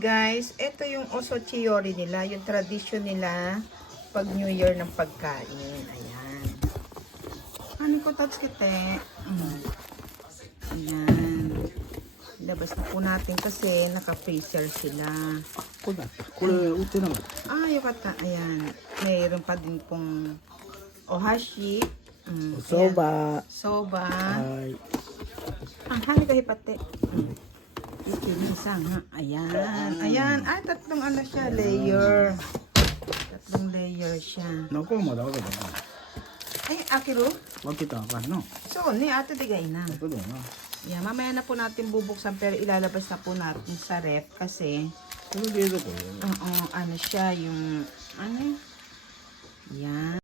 guys, ito yung osochiyori nila, yung tradition nila pag New Year ng pagkain. Ayan. Ano ko touch kite? Ayan. Labas na po natin kasi naka-freezer sila. これ売ってなかった。 Ah, yukata. Ayan. Mayroon pa din pong ohashi. Soba. Soba. はい。 Ang hali kahi pati. Ikinisang ha. Ayan. Ayan. Ay, tatlong ano siya. Layer. Tatlong layer siya. 中まで開けたな。 Ay, akiro? 開けたらあかんな。 So, ni ate digay na. そうだよな。 Ayan, mamaya na po natin bubuksan pero ilalabas na po natin sa ref kasi これ冷蔵庫入れる。 ano siya yung ano yan